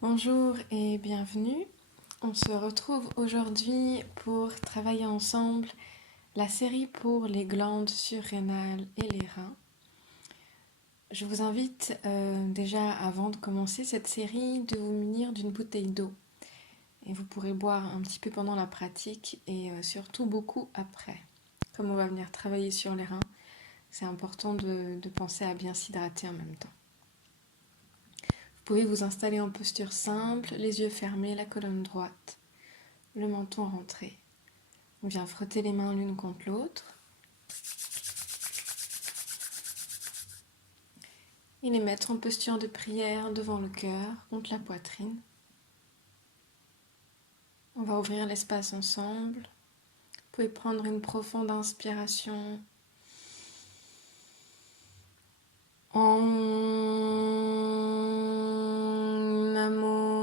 Bonjour et bienvenue. On se retrouve aujourd'hui pour travailler ensemble la série pour les glandes surrénales et les reins. Je vous invite déjà avant de commencer cette série de vous munir d'une bouteille d'eau. Et vous pourrez boire un petit peu pendant la pratique et surtout beaucoup après. Comme on va venir travailler sur les reins, c'est important de penser à bien s'hydrater en même temps. Vous pouvez vous installer en posture simple, les yeux fermés, la colonne droite, le menton rentré. On vient frotter les mains l'une contre l'autre et les mettre en posture de prière devant le cœur, contre la poitrine. On va ouvrir l'espace ensemble. Vous pouvez prendre une profonde inspiration. Om Namo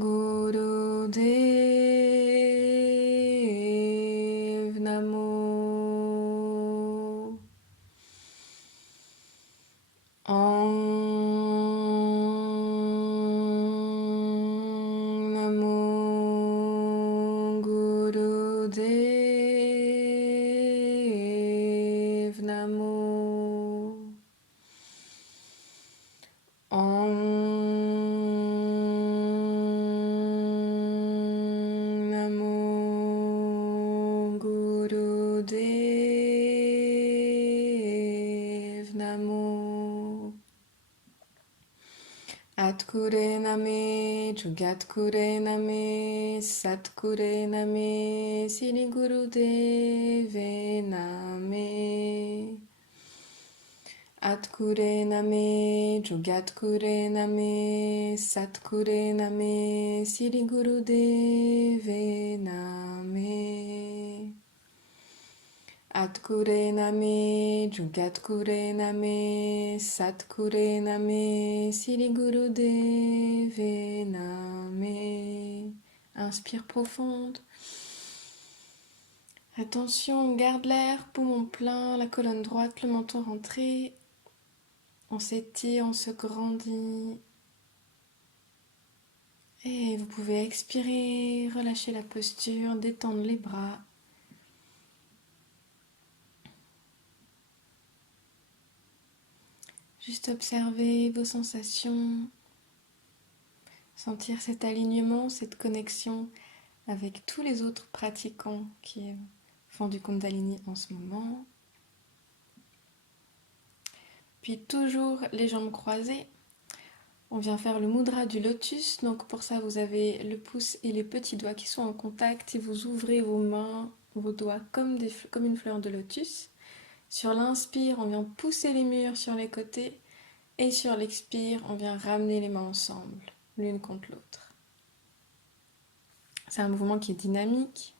Guru Dev Namo Om Namo Guru Dev Namo Om Namo Guru Dev Namo Atkure Name Jugatkure Name Satkure Name Sri Guru Deve Name Atkure Name Jugatkure Name Satkure Name Sri Guru Deve Name Atkure Name Jugatkure Name Satkure Name Sri Guru Deve Name. Inspire profonde. Attention, on garde l'air, poumon plein, la colonne droite, le menton rentré. On s'étire, on se grandit. Et vous pouvez expirer, relâcher la posture, détendre les bras. Juste observer vos sensations, sentir cet alignement, cette connexion avec tous les autres pratiquants qui font du Kundalini en ce moment. Puis toujours les jambes croisées. On vient faire le mudra du lotus. Donc pour ça, vous avez le pouce et les petits doigts qui sont en contact et vous ouvrez vos mains, vos doigts comme une fleur de lotus. Sur l'inspire, on vient pousser les murs sur les côtés et sur l'expire, on vient ramener les mains ensemble, l'une contre l'autre. C'est un mouvement qui est dynamique.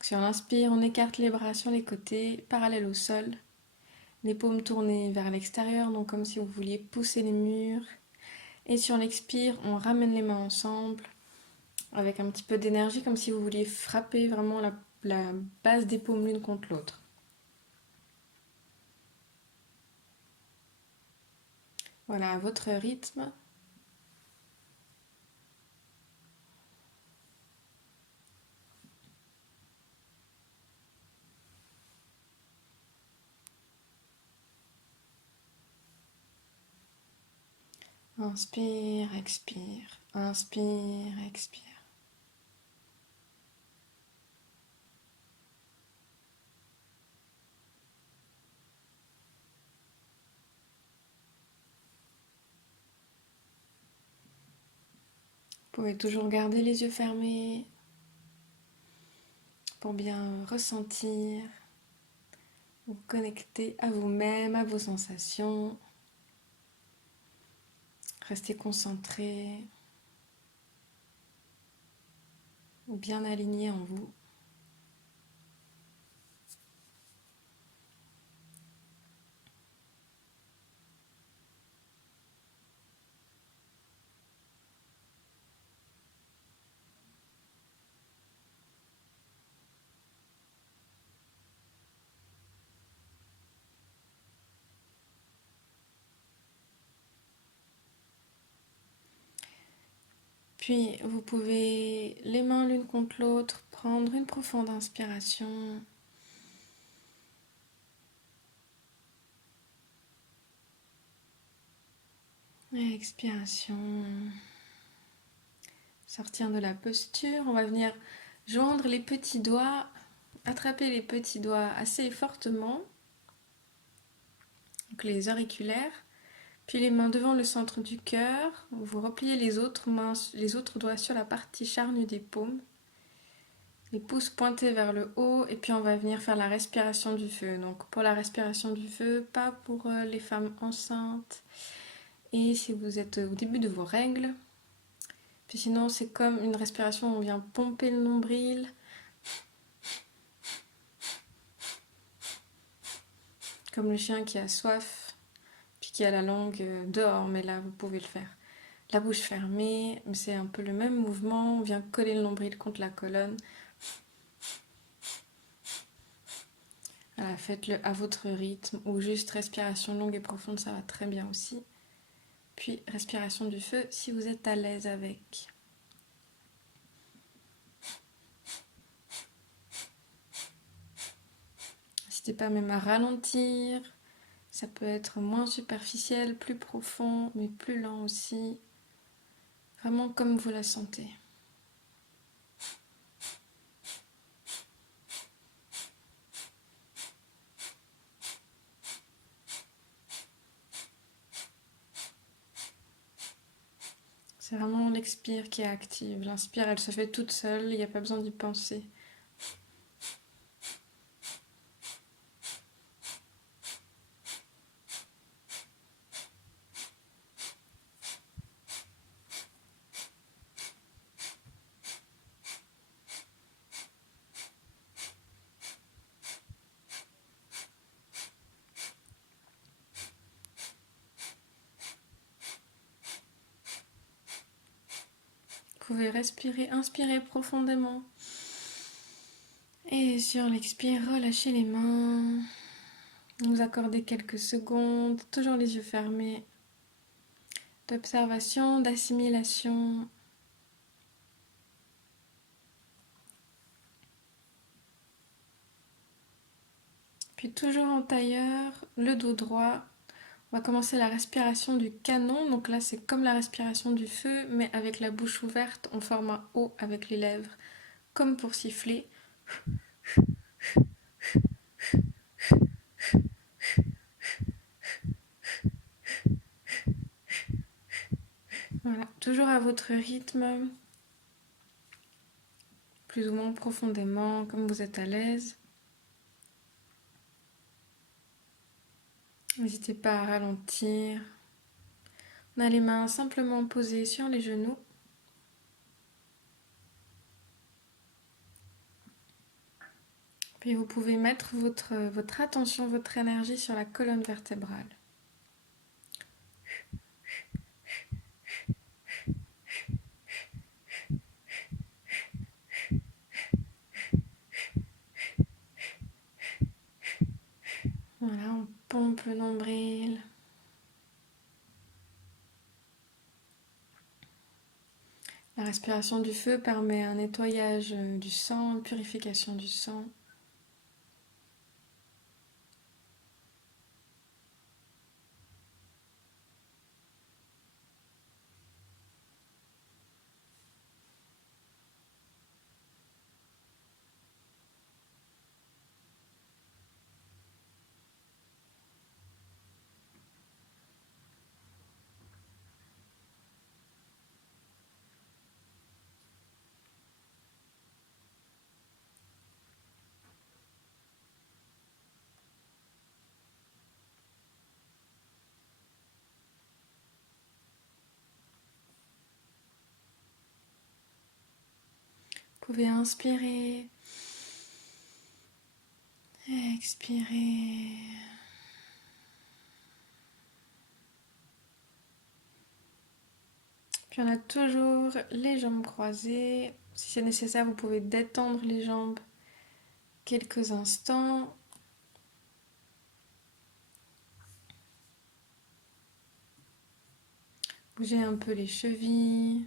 Sur l'inspire, on écarte les bras sur les côtés, parallèles au sol. Les paumes tournées vers l'extérieur, donc comme si vous vouliez pousser les murs. Et sur l'expire, on ramène les mains ensemble avec un petit peu d'énergie, comme si vous vouliez frapper vraiment la base des paumes l'une contre l'autre. Voilà, à votre rythme. Inspire, expire. Inspire, expire. Vous pouvez toujours garder les yeux fermés pour bien ressentir, vous connecter à vous-même, à vos sensations. Restez concentré, bien aligné en vous. Puis vous pouvez, les mains l'une contre l'autre, prendre une profonde inspiration. Et expiration. Sortir de la posture. On va venir joindre les petits doigts, attraper les petits doigts assez fortement. Donc les auriculaires. Puis les mains devant le centre du cœur. Vous repliez les autres mains, les autres doigts sur la partie charnue des paumes. Les pouces pointés vers le haut. Et puis on va venir faire la respiration du feu. Donc pour la respiration du feu, pas pour les femmes enceintes. Et si vous êtes au début de vos règles. Puis sinon c'est comme une respiration où on vient pomper le nombril. Comme le chien qui a soif, puis qui a la langue dehors, mais là vous pouvez le faire. La bouche fermée, c'est un peu le même mouvement, on vient coller le nombril contre la colonne. Voilà, faites-le à votre rythme, ou juste respiration longue et profonde, ça va très bien aussi. Puis respiration du feu, si vous êtes à l'aise avec. N'hésitez pas même à ralentir, ça peut être moins superficiel, plus profond, mais plus lent aussi. Vraiment comme vous la sentez. C'est vraiment l'expire qui est active. L'inspire, elle se fait toute seule, il n'y a pas besoin d'y penser. Vous pouvez respirer, inspirer profondément. Et sur l'expire, relâchez les mains. Vous accordez quelques secondes, toujours les yeux fermés, d'observation, d'assimilation. Puis toujours en tailleur, le dos droit. On va commencer la respiration du canon. Donc là, c'est comme la respiration du feu, mais avec la bouche ouverte, on forme un O avec les lèvres, comme pour siffler. Voilà, toujours à votre rythme, plus ou moins profondément, comme vous êtes à l'aise. N'hésitez pas à ralentir. On a les mains simplement posées sur les genoux. Puis vous pouvez mettre votre attention, votre énergie sur la colonne vertébrale. Voilà, on pompe le nombril. La respiration du feu permet un nettoyage du sang, une purification du sang. Vous pouvez inspirer, expirer. Puis on a toujours les jambes croisées. Si c'est nécessaire, vous pouvez détendre les jambes quelques instants. Bougez un peu les chevilles.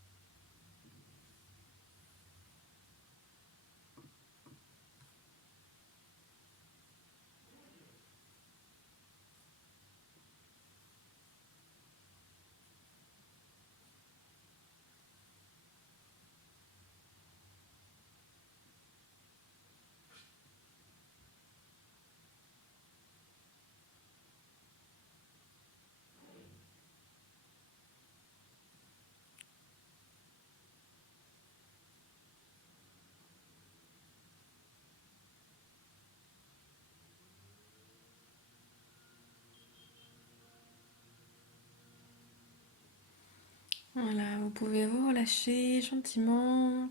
Voilà, vous pouvez vous relâcher gentiment,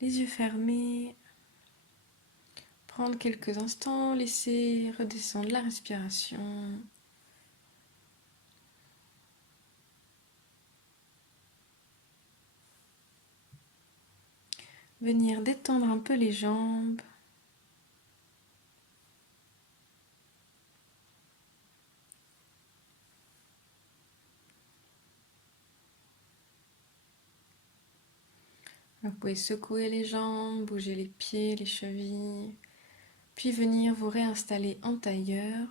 les yeux fermés, prendre quelques instants, laisser redescendre la respiration. Venir détendre un peu les jambes. Vous pouvez secouer les jambes, bouger les pieds, les chevilles, puis venir vous réinstaller en tailleur.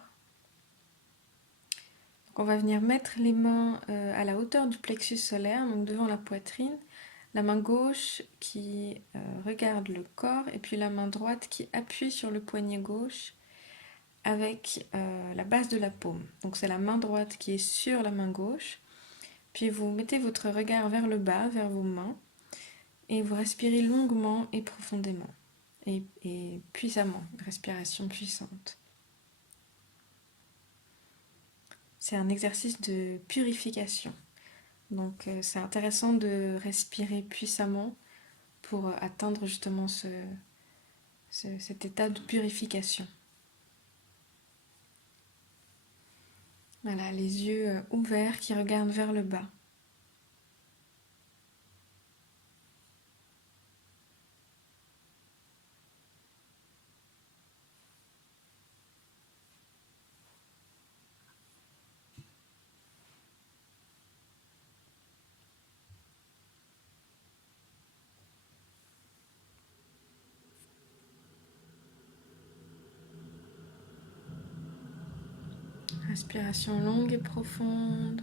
Donc on va venir mettre les mains à la hauteur du plexus solaire, donc devant la poitrine. La main gauche qui regarde le corps et puis la main droite qui appuie sur le poignet gauche avec la base de la paume. Donc c'est la main droite qui est sur la main gauche. Puis vous mettez votre regard vers le bas, vers vos mains, et vous respirez longuement et profondément, et puissamment, une respiration puissante. C'est un exercice de purification. Donc c'est intéressant de respirer puissamment pour atteindre justement cet état de purification. Voilà, les yeux ouverts qui regardent vers le bas. Respiration longue et profonde.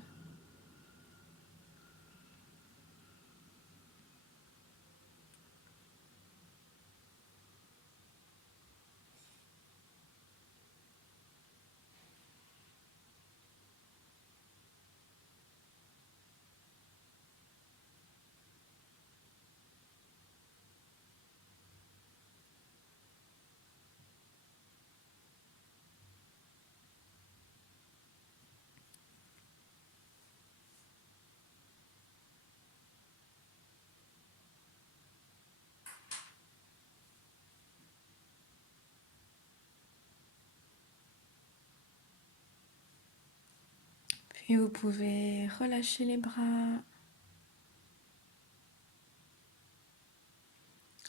Puis vous pouvez relâcher les bras.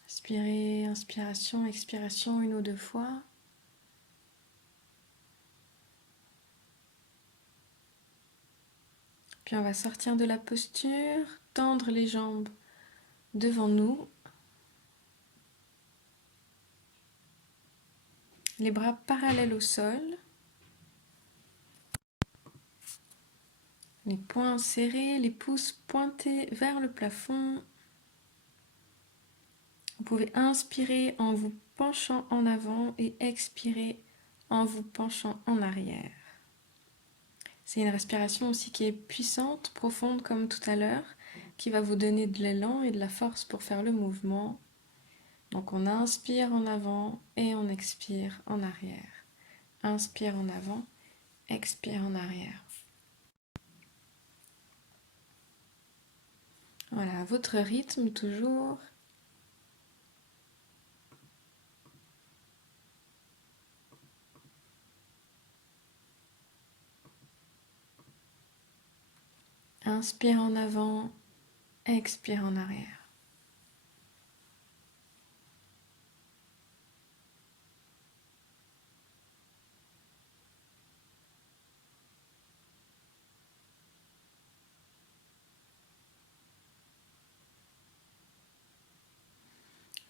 Inspirez, inspiration, expiration une ou deux fois. Puis on va sortir de la posture, tendre les jambes devant nous. Les bras parallèles au sol. Les poings serrés, les pouces pointés vers le plafond. Vous pouvez inspirer en vous penchant en avant et expirer en vous penchant en arrière. C'est une respiration aussi qui est puissante, profonde comme tout à l'heure, qui va vous donner de l'élan et de la force pour faire le mouvement. Donc on inspire en avant et on expire en arrière. Inspire en avant, expire en arrière. Voilà, à votre rythme toujours. Inspire en avant, expire en arrière.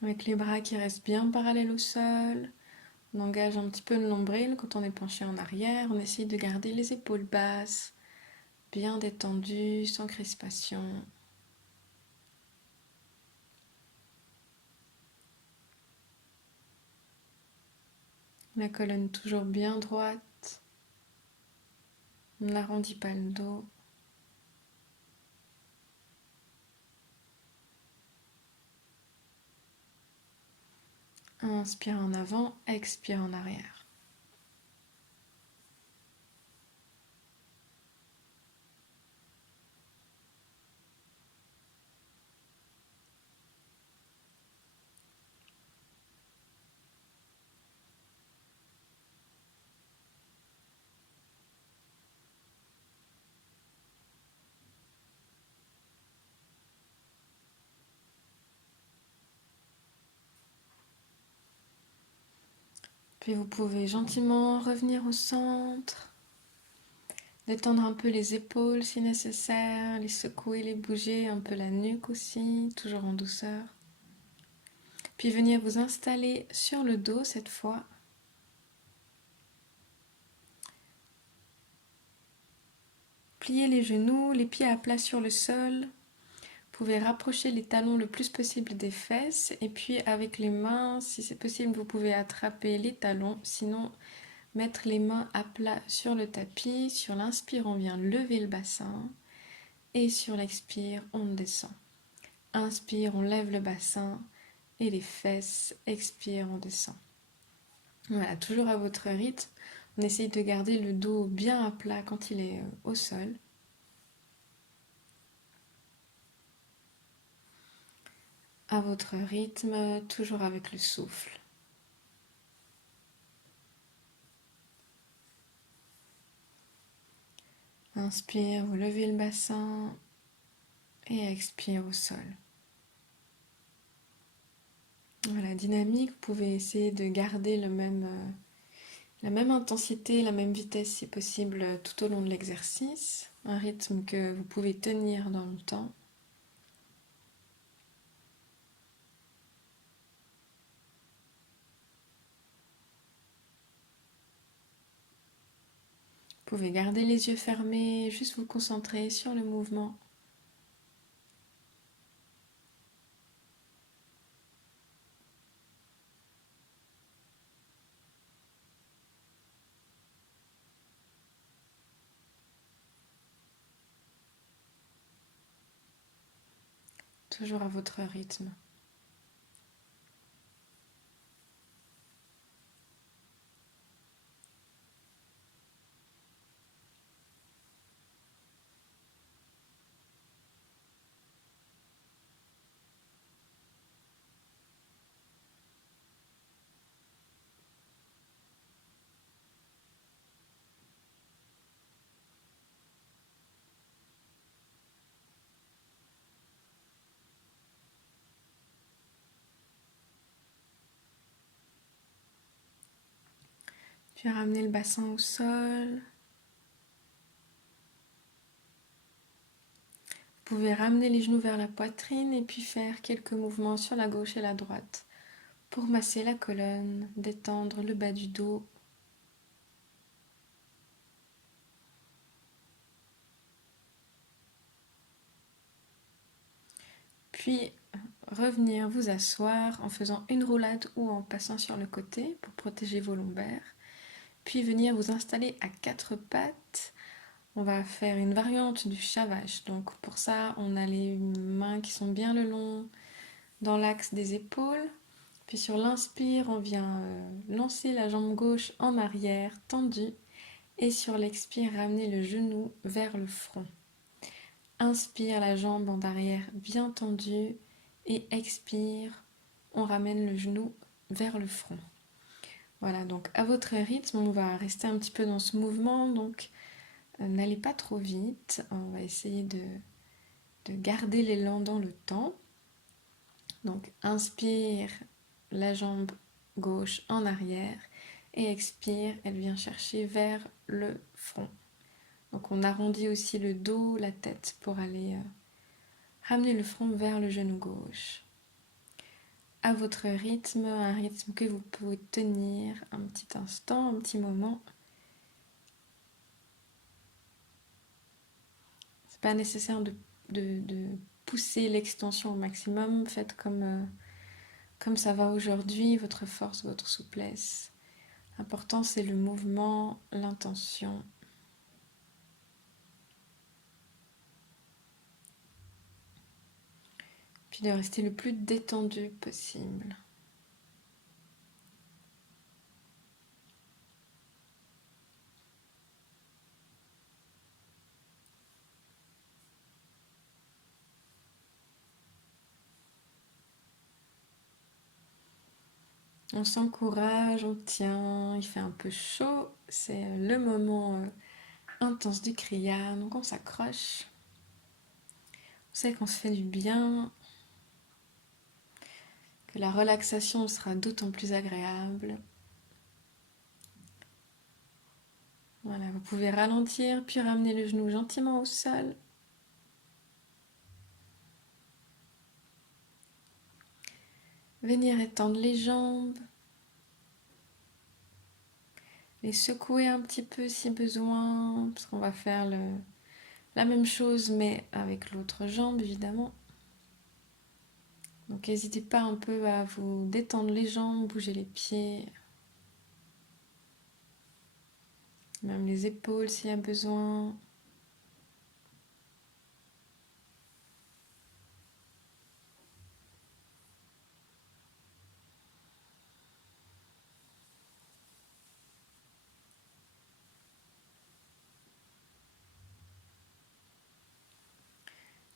Avec les bras qui restent bien parallèles au sol, on engage un petit peu le nombril quand on est penché en arrière. On essaye de garder les épaules basses, bien détendues, sans crispation. La colonne toujours bien droite. On n'arrondit pas le dos. Inspire en avant, expire en arrière. Puis vous pouvez gentiment revenir au centre, détendre un peu les épaules si nécessaire, les secouer, les bouger, un peu la nuque aussi, toujours en douceur. Puis venir vous installer sur le dos cette fois. Pliez les genoux, les pieds à plat sur le sol. Vous pouvez rapprocher les talons le plus possible des fesses et puis avec les mains, si c'est possible, vous pouvez attraper les talons. Sinon, mettre les mains à plat sur le tapis. Sur l'inspire, on vient lever le bassin et sur l'expire, on descend. Inspire, on lève le bassin et les fesses. Expire, on descend. Voilà, toujours à votre rythme. On essaye de garder le dos bien à plat quand il est au sol. À votre rythme, toujours avec le souffle. Inspire, vous levez le bassin et expire au sol. Voilà, dynamique, vous pouvez essayer de garder la même intensité, la même vitesse si possible tout au long de l'exercice. Un rythme que vous pouvez tenir dans le temps. Vous pouvez garder les yeux fermés, juste vous concentrer sur le mouvement. Toujours à votre rythme. Puis ramener le bassin au sol. Vous pouvez ramener les genoux vers la poitrine et puis faire quelques mouvements sur la gauche et la droite pour masser la colonne, détendre le bas du dos. Puis revenir vous asseoir en faisant une roulade ou en passant sur le côté pour protéger vos lombaires. Puis venir vous installer à quatre pattes. On va faire une variante du chavage. Donc pour ça, on a les mains qui sont bien le long dans l'axe des épaules. Puis sur l'inspire, on vient lancer la jambe gauche en arrière, tendue. Et sur l'expire, ramener le genou vers le front. Inspire, la jambe en arrière bien tendue. Et expire, on ramène le genou vers le front. Voilà, donc à votre rythme, on va rester un petit peu dans ce mouvement. Donc n'allez pas trop vite. On va essayer de garder l'élan dans le temps. Donc inspire, la jambe gauche en arrière. Et expire, elle vient chercher vers le front. Donc on arrondit aussi le dos, la tête pour aller ramener le front vers le genou gauche. À votre rythme, un rythme que vous pouvez tenir un petit instant, un petit moment. C'est pas nécessaire de pousser l'extension au maximum. Faites comme ça va aujourd'hui, votre force, votre souplesse. L'important c'est le mouvement, l'intention. Puis de rester le plus détendu possible. On s'encourage, on tient, il fait un peu chaud, c'est le moment intense du kriya, donc on s'accroche. On sait qu'on se fait du bien, que la relaxation sera d'autant plus agréable. Voilà, vous pouvez ralentir, puis ramener le genou gentiment au sol. Venir étendre les jambes. Les secouer un petit peu si besoin, parce qu'on va faire la même chose mais avec l'autre jambe évidemment. Donc n'hésitez pas un peu à vous détendre les jambes, bouger les pieds, même les épaules s'il y a besoin.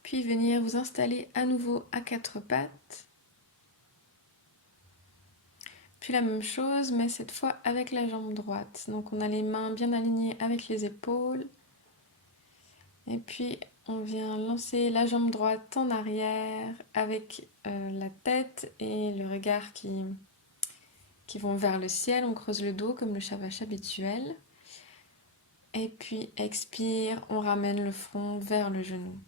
Puis venir vous installer à nouveau à quatre pattes. Puis la même chose, mais cette fois avec la jambe droite. Donc on a les mains bien alignées avec les épaules. Et puis on vient lancer la jambe droite en arrière avec la tête et le regard qui vont vers le ciel. On creuse le dos comme le shavash habituel. Et puis expire, on ramène le front vers le genou.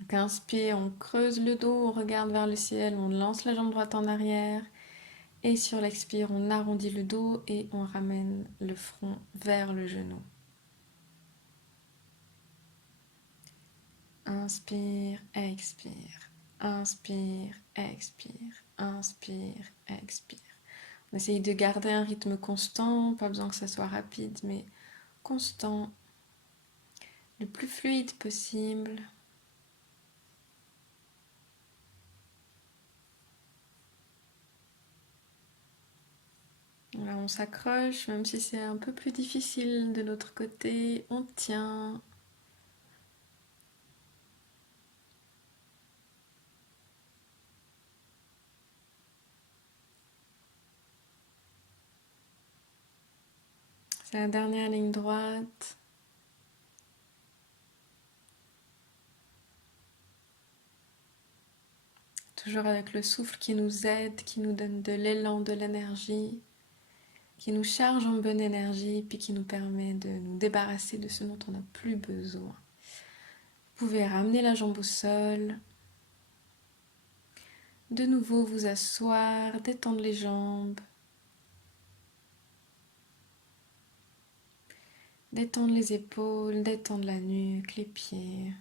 Donc inspire, on creuse le dos, on regarde vers le ciel, on lance la jambe droite en arrière. Et sur l'expire, on arrondit le dos et on ramène le front vers le genou. Inspire, expire. Inspire, expire. Inspire, expire. On essaye de garder un rythme constant, pas besoin que ça soit rapide, mais constant, le plus fluide possible. Là, on s'accroche, même si c'est un peu plus difficile de l'autre côté, on tient. C'est la dernière ligne droite. Toujours avec le souffle qui nous aide, qui nous donne de l'élan, de l'énergie, qui nous charge en bonne énergie, puis qui nous permet de nous débarrasser de ce dont on n'a plus besoin. Vous pouvez ramener la jambe au sol. De nouveau vous asseoir, détendre les jambes. Détendre les épaules, détendre la nuque, les pieds.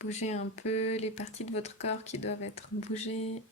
Bougez un peu les parties de votre corps qui doivent être bougées.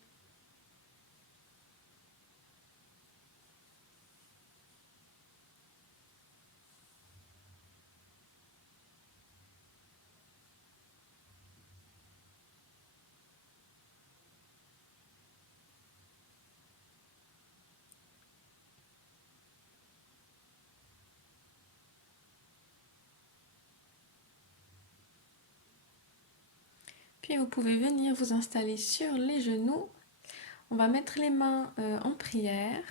Puis vous pouvez venir vous installer sur les genoux. On va mettre les mains en prière.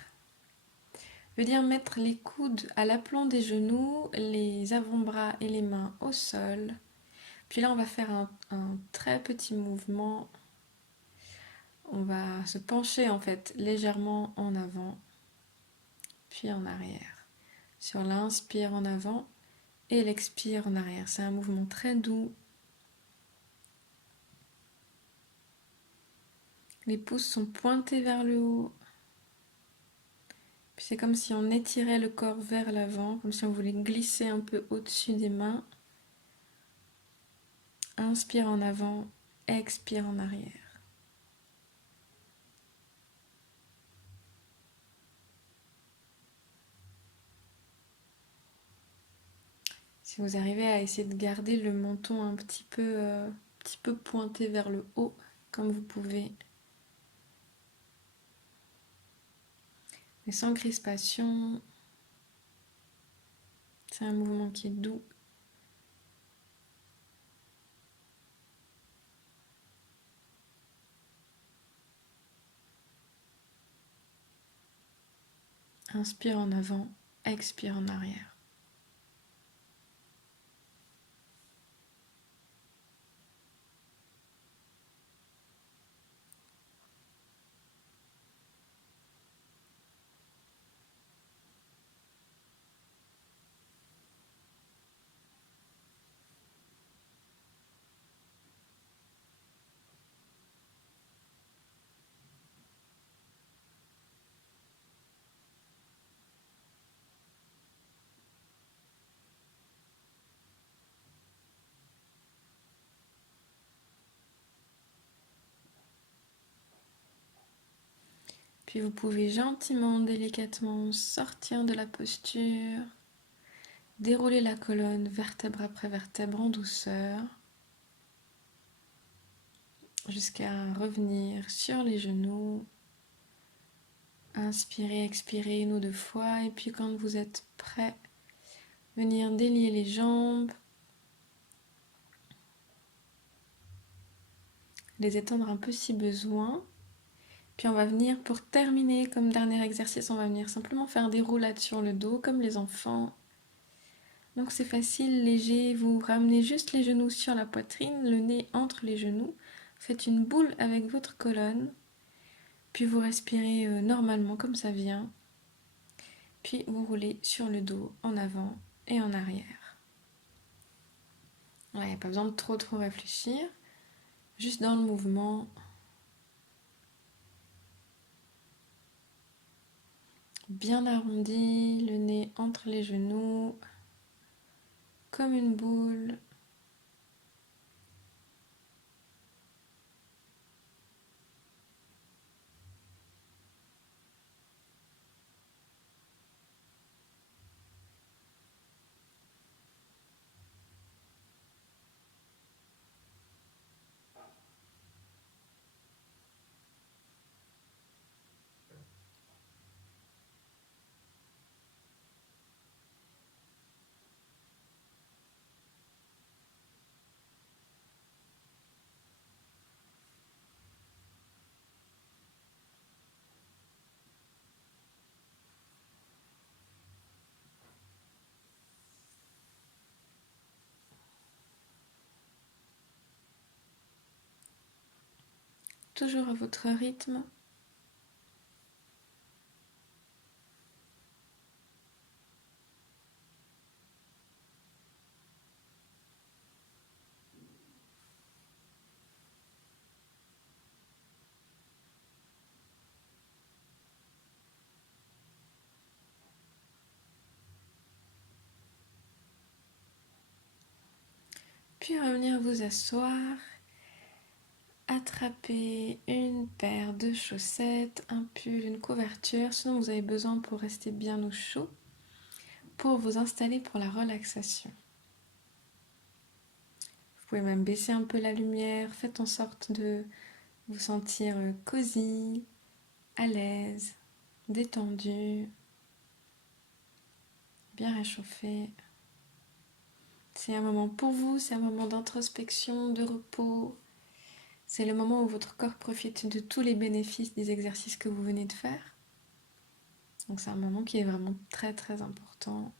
Veut dire mettre les coudes à l'aplomb des genoux, les avant-bras et les mains au sol. Puis là, on va faire un très petit mouvement. On va se pencher en fait légèrement en avant, puis en arrière. Sur l'inspire en avant et l'expire en arrière. C'est un mouvement très doux. Les pouces sont pointés vers le haut. Puis c'est comme si on étirait le corps vers l'avant, comme si on voulait glisser un peu au-dessus des mains. Inspire en avant, expire en arrière. Si vous arrivez à essayer de garder le menton un petit peu pointé vers le haut, comme vous pouvez, mais sans crispation. C'est un mouvement qui est doux. Inspire en avant, expire en arrière. Puis vous pouvez gentiment, délicatement sortir de la posture, dérouler la colonne vertèbre après vertèbre en douceur, jusqu'à revenir sur les genoux. Inspirez, expirez 1 ou 2 fois, et puis quand vous êtes prêt, venir délier les jambes, les étendre un peu si besoin. Puis on va venir, pour terminer comme dernier exercice, on va venir simplement faire des roulades sur le dos comme les enfants. Donc c'est facile, léger, vous ramenez juste les genoux sur la poitrine, le nez entre les genoux, faites une boule avec votre colonne, puis vous respirez normalement comme ça vient, puis vous roulez sur le dos en avant et en arrière. Il n'y a pas besoin de trop réfléchir, juste dans le mouvement. Bien arrondi, le nez entre les genoux, comme une boule. Toujours à votre rythme. Puis revenir vous asseoir, attraper une paire de chaussettes, un pull, une couverture, sinon vous avez besoin pour rester bien au chaud, pour vous installer pour la relaxation. Vous pouvez même baisser un peu la lumière, faites en sorte de vous sentir cosy, à l'aise, détendu, bien réchauffé. C'est un moment pour vous, c'est un moment d'introspection, de repos. C'est le moment où votre corps profite de tous les bénéfices des exercices que vous venez de faire. Donc c'est un moment qui est vraiment très important.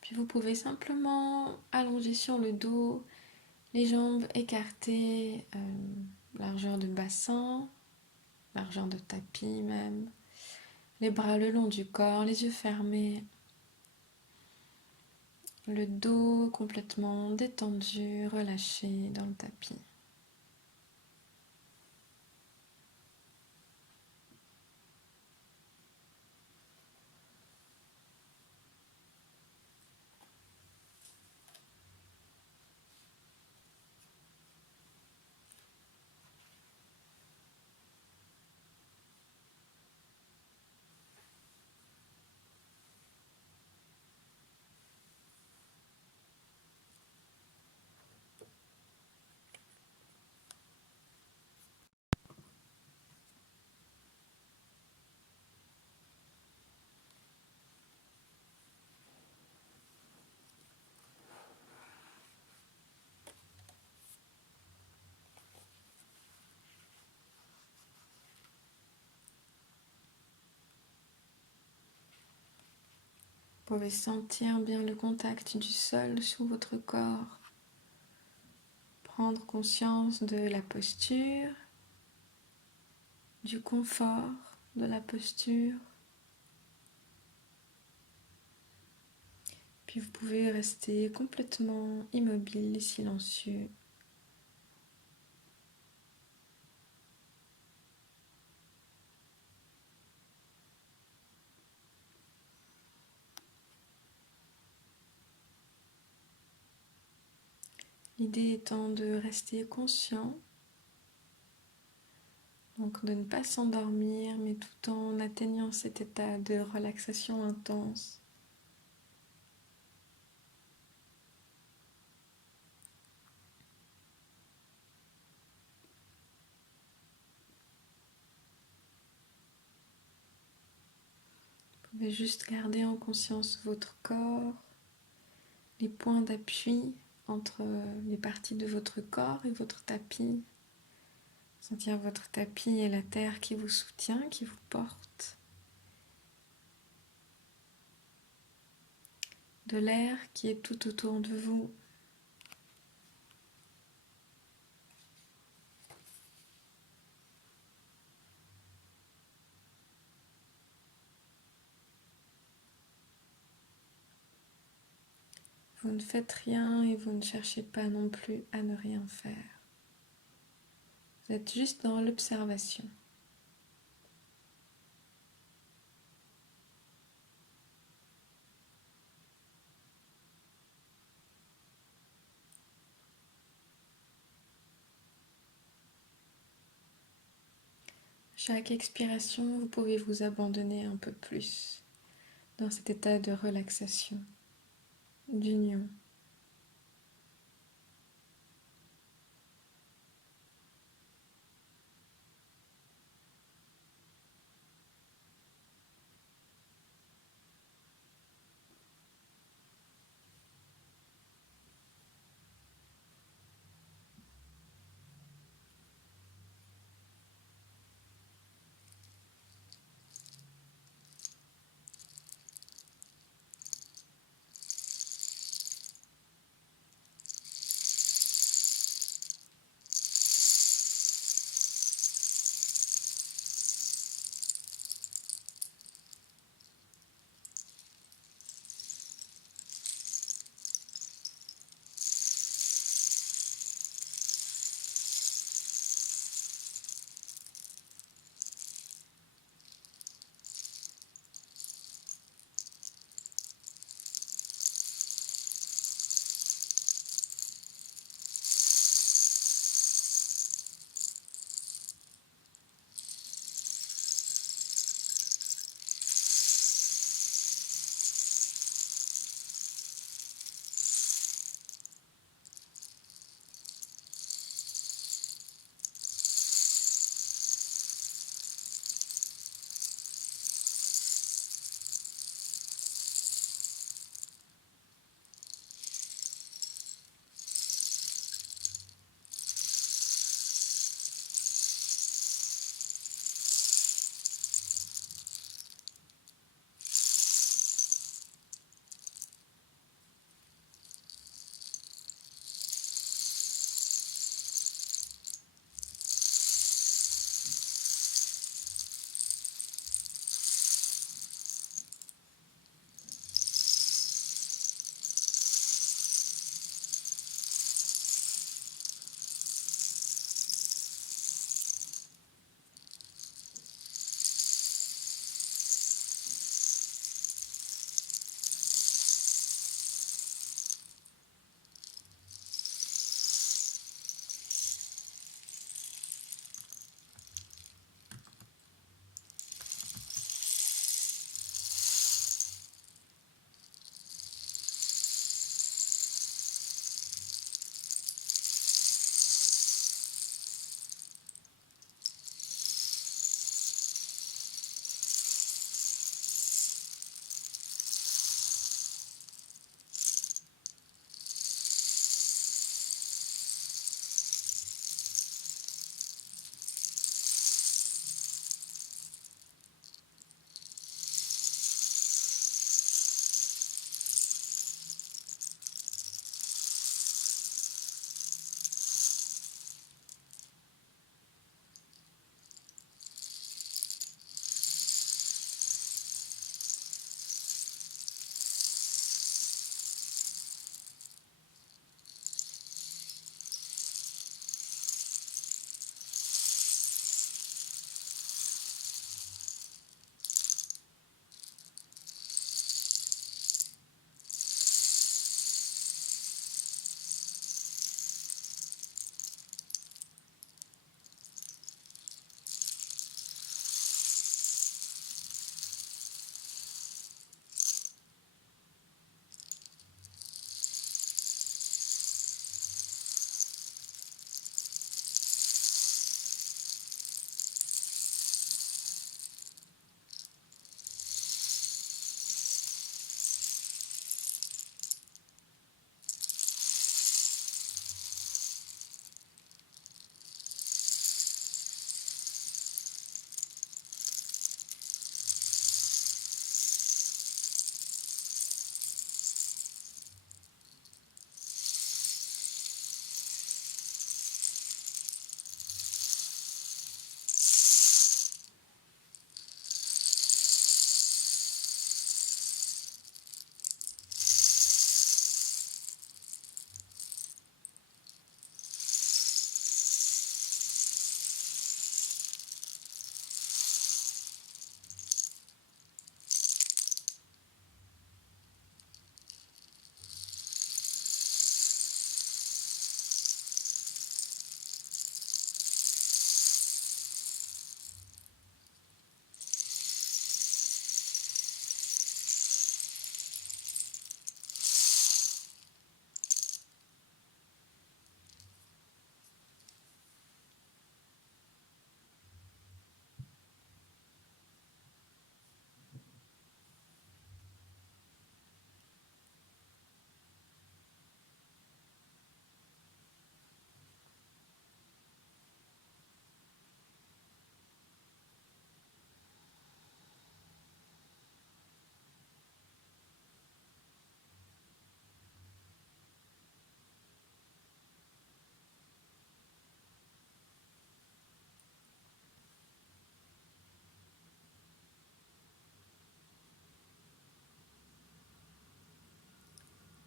Puis vous pouvez simplement allonger sur le dos, les jambes écartées, largeur de bassin, largeur de tapis même, les bras le long du corps, les yeux fermés, le dos complètement détendu, relâché dans le tapis. Vous pouvez sentir bien le contact du sol sous votre corps, prendre conscience de la posture, du confort de la posture. Puis vous pouvez rester complètement immobile et silencieux L'idée étant de rester conscient, donc de ne pas s'endormir, mais tout en atteignant cet état de relaxation intense. Vous pouvez juste garder en conscience votre corps, les points d'appui entre les parties de votre corps et votre tapis. Sentir votre tapis et la terre qui vous soutient, qui vous porte. De l'air qui est tout autour de vous. Vous ne faites rien et vous ne cherchez pas non plus à ne rien faire. Vous êtes juste dans l'observation. Chaque expiration, vous pouvez vous abandonner un peu plus dans cet état de relaxation, d'union.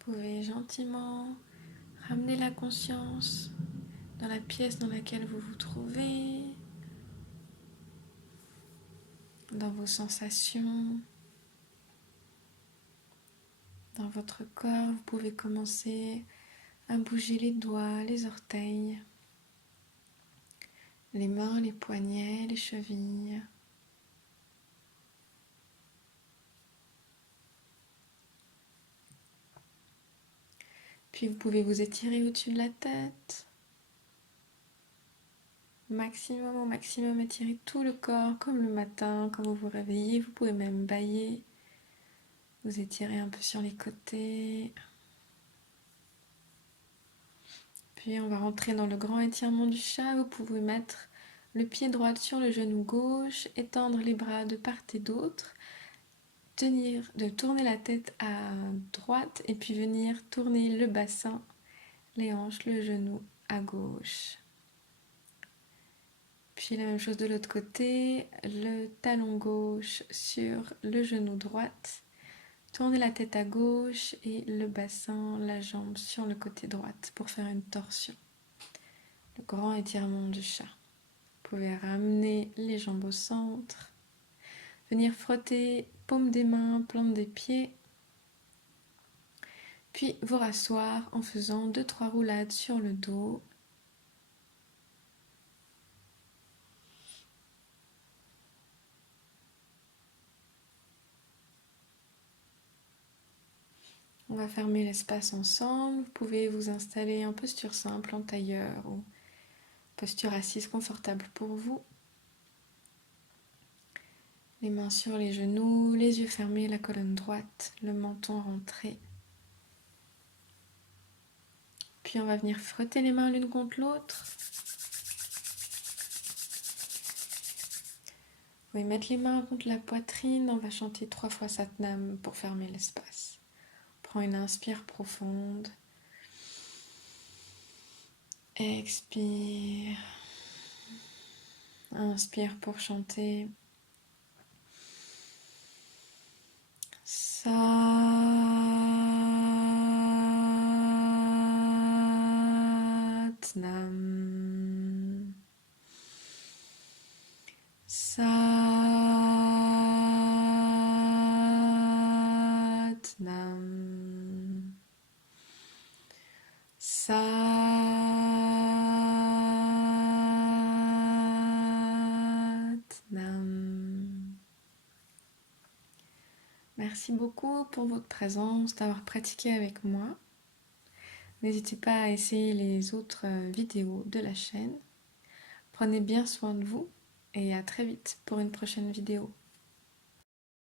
pouvez gentiment ramener la conscience dans la pièce dans laquelle vous vous trouvez, dans vos sensations, dans votre corps. Vous pouvez commencer à bouger les doigts, les orteils, les mains, les poignets, les chevilles. Puis vous pouvez vous étirer au-dessus de la tête. Maximum au maximum, étirez tout le corps comme le matin, quand vous vous réveillez. Vous pouvez même bâiller. Vous étirez un peu sur les côtés. Puis on va rentrer dans le grand étirement du chat. Vous pouvez mettre le pied droit sur le genou gauche, étendre les bras de part et d'autre, de tourner la tête à droite et puis venir tourner le bassin, les hanches, le genou à gauche. Puis la même chose de l'autre côté, le talon gauche sur le genou droite. Tournez la tête à gauche et le bassin, la jambe sur le côté droite pour faire une torsion. Le grand étirement du chat. Vous pouvez ramener les jambes au centre. Venir frotter paume des mains, plante des pieds. Puis vous rasseoir en faisant 2-3 roulades sur le dos. On va fermer l'espace ensemble. Vous pouvez vous installer en posture simple, en tailleur ou posture assise confortable pour vous. Les mains sur les genoux, les yeux fermés, la colonne droite, le menton rentré. Puis on va venir frotter les mains l'une contre l'autre. Vous pouvez mettre les mains contre la poitrine. On va chanter 3 fois Satnam pour fermer l'espace. Prends une inspire profonde. Expire. Inspire pour chanter. Satnam. Satnam. Satnam. Merci beaucoup pour votre présence, d'avoir pratiqué avec moi. N'hésitez pas à essayer les autres vidéos de la chaîne. Prenez bien soin de vous et à très vite pour une prochaine vidéo.